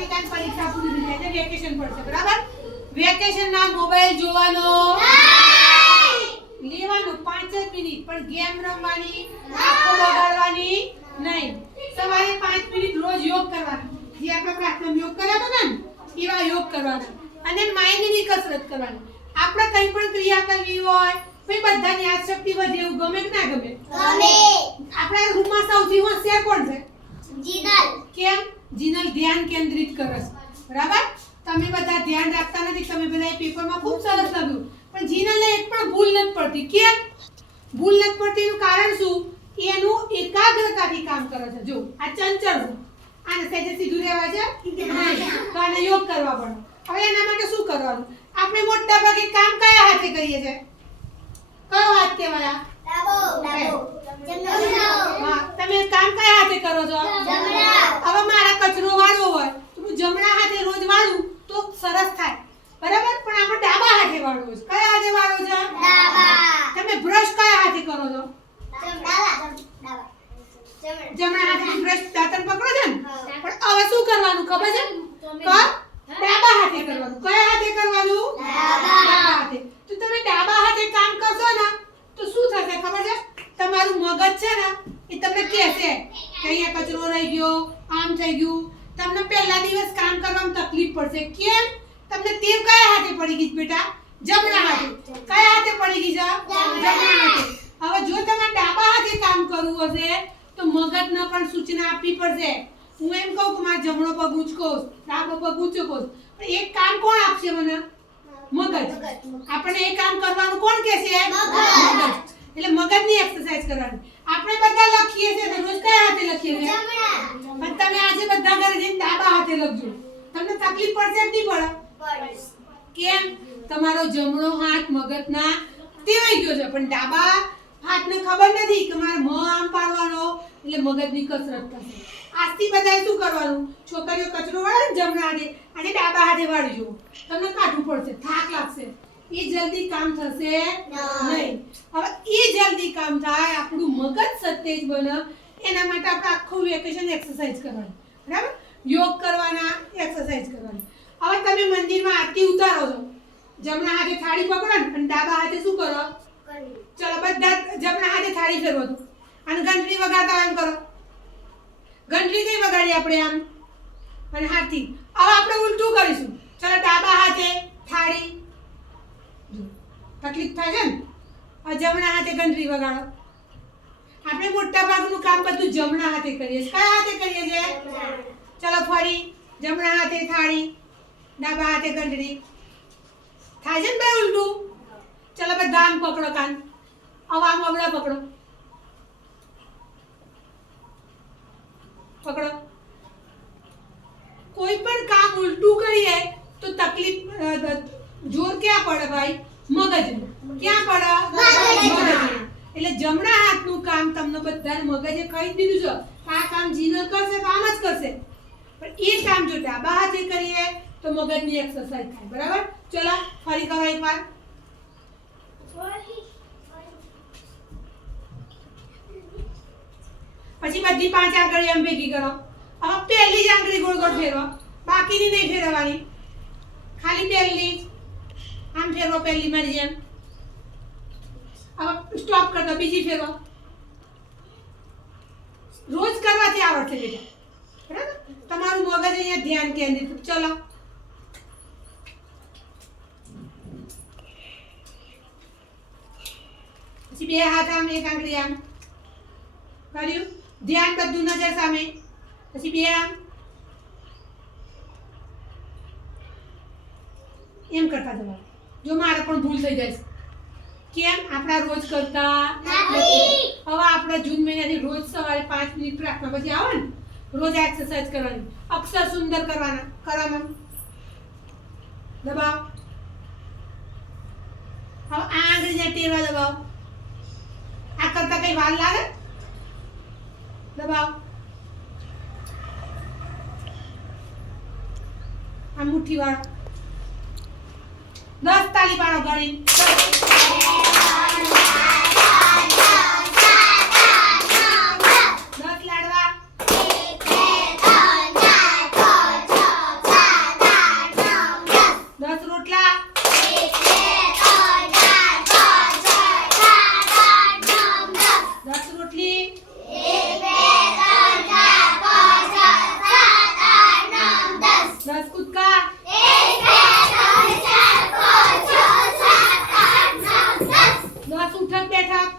વાટિકાની પરીક્ષા પૂરી થઈ જાય વેકેશન પડશે બરાબર વેકેશન ના મોબાઈલ જોવાનો લેવાનો 5 જ મિનિટ પણ ગેમ રમવાની આંખો બગાડવાની નહીં સવારે 5 મિનિટ રોજ યોગ કરવાનો જે આપણે પ્રાર્થના યોગ કર્યા હતા ને એવા યોગ કરવાના અને માઇન્ડની કસરત કરવાની આપણે કંઈ પણ ક્રિયા કરવી હોય પછી બધાની યાદશક્તિ વધે એવું ગમે કે ના ગમે આપણા રૂમમાં સૌથી હોશિયાર કોણ છે જીનલ કેમ જીનલ ધ્યાન કેન્દ્રિત કરે છે બરાબર તમે બધા ધ્યાન રાખતા નથી તમે બધા પેપરમાં ખૂબ સરસ લખ્યું પણ જીનલને એક પણ ભૂલ નથી પડતી કેમ ભૂલ નથી પડતી એનું કારણ શું એનું એકાગ્રતાથી કામ કરે છે જો આ ચંચળ છે આને સહેજે સીધું રહેવા છે તો આને યોગ કરવા પડે હવે એના માટે શું કરવાનું આપણે મોટા ભાગે કામ કયા હાથે કરીએ છીએ કયો હાથ કહેવાય ડાબો હા તમે કામ કયા હાથે કરો છો જમણા હવે મારા કચરો વાળવો હોય તો હું જમણા હાથે રોજ વાળું તો સરસ થાય બરાબર પણ આપણે ડાબા હાથે વાળવો છે કયા હાથે વાળવો છે ડાબા તમે બ્રશ કયા હાથે કરો છો જમણા હાથે બ્રશ દાંતણ પકડો છો ને પણ હવે શું કરવાનું ખબર છે ડાબા હાથે કરવાનું કયા હાથે કરવાનું ડાબા હાથે તો તમે ડાબા હાથે કામ કરશો ને તો શું થશે ખબર છે તમારું મગજ છે ને એ તમને કહેશે કે અહીંયા કચરો રહી ગયો આમ થઈ ગયું તમને પહેલા દિવસ કામ કરવામાં તકલીફ પડશે કેમ તમને ટેવ કયા હાથે પડી ગઈ બેટા જમણા હાથે કયા હાથે પડી ગઈ છે જમણા હાથે હવે જો તમે ડાબા હાથે કામ કરવું હશે તો મગજને પણ સૂચના આપવી પડશે હું એમ કહું કે મારો જમણો પગ ઊંચકો ડાબો પગ ઊંચો પણ એક કામ કોણ આપશે મને મગજ આપણે એ કામ કરવાનું કોણ કહેશે મગજ એટલે મગજની એક્સરસાઇઝ કરવાની આપણે બધા લખીએ છીએ રોજ કયા હાથે લખીએ છીએ પણ તમે આજે બધા ઘરે જઈને ડાબા હાથે લખજો તમને તકલીફ પડશે કે નહીં પડે કેમ તમારો જમણો હાથ મગજના ટેવાઈ ગયો છે પણ ડાબા હાથને ખબર નથી કે મારે મ આમ પાડવાનો એટલે મગજની કસરત થશે આજથી બધાએ શું કરવાનું છોકરીઓ કચરો વાળે ને જમણા હાથે આજે ડાબા હાથે વાળજો તમને કાઢવું પડશે થાક લાગશે એ જલ્દી કામ થશે નહીં હવે એ જલ્દી કામ થાય આપણું મગજ સતેજ બને એના માટે આપણે આખું વેકેશન એક્સરસાઇઝ કરવાની બરાબર યોગ કરવાના એક્સરસાઇઝ કરવાની હવે તમે મંદિરમાં આરતી ઉતારો છો જમણા હાથે થાળી પકડો ને અને ડાબા હાથે શું કરો ચલો બધા જમણા હાથે થાળી ફેરવો તો અને ઘંટડી વગાડતા એમ કરો ઘંટડી કઈ વગાડી આપણે આમ અને હાથથી હવે આપણે ઉલટું કરીશું ચલો ડાબા હાથે થાળી તકલીફ થાય છે ને જમણા હાથે ઘંટડી વગાડો આપણે મોટા ભાગનું કામ બધું જમણા હાથે કરીએ છીએ કયા હાથે કરીએ છીએ ચલો ફરી જમણા હાથે થાળી ડાબા હાથે ઘંટડી થાય છે ને ભાઈ ઉલટું ચલો બધા આમ પકડો કાન હવે આમ અબડા પકડો પકડો કોઈ પણ કામ ઉલટું કરીએ તો તકલીફ જોર ક્યાં પડે ભાઈ મગજનું ક્યાં પડે મગજનું એટલે જમણા હાથનું કામ તમને બધાને મગજે કહી દીધું છે આ કામ જીનલ કરશે તો આમ જ કરશે પણ એ કામ જો ડાબા હાથે કરીએ તો મગજની એક્સરસાઇઝ થાય બરાબર ચલો ફરી કરો એકવાર પછી બધી 5 આંગળી આમ ભેગી કરો હવે પહેલી જ આંગળી ગોળ ગોળ ફેરવો બાકીની નહીં ફેરવવાની ખાલી પહેલી આમ ફેરવો પહેલી મારી જેમ હવે સ્ટોપ કરતો બીજી ફેરવો રોજ કરવાથી આવડશે બેટા બરાબર તમારું મગજ અહીંયા ધ્યાન કેન્દ્રિત ચલો પછી બે હાથ આમ એક આંગળી આમ કર્યું ધ્યાન બધું નજર સામે પછી બે આમ એમ કરતા જવાનું જો મારે પણ ભૂલ થઈ જાય કેમ આપણા રોજ કરતા નથી હવે આપણે જૂન મહિનાથી રોજ સવારે 5 મિનિટ પ્રાર્થના પછી આવે ને રોજ એક્સરસાઇઝ કરવાની અક્ષર સુંદર કરવાના કરવામાં દબાવ હવે આ આંગળીને ટેરવા દબાવ આ કરતા કઈ વાર લાગે દબાવ આ મુઠ્ઠી વાળો 10 તાલી પાડો ગણી દસ ઉઠક બેઠક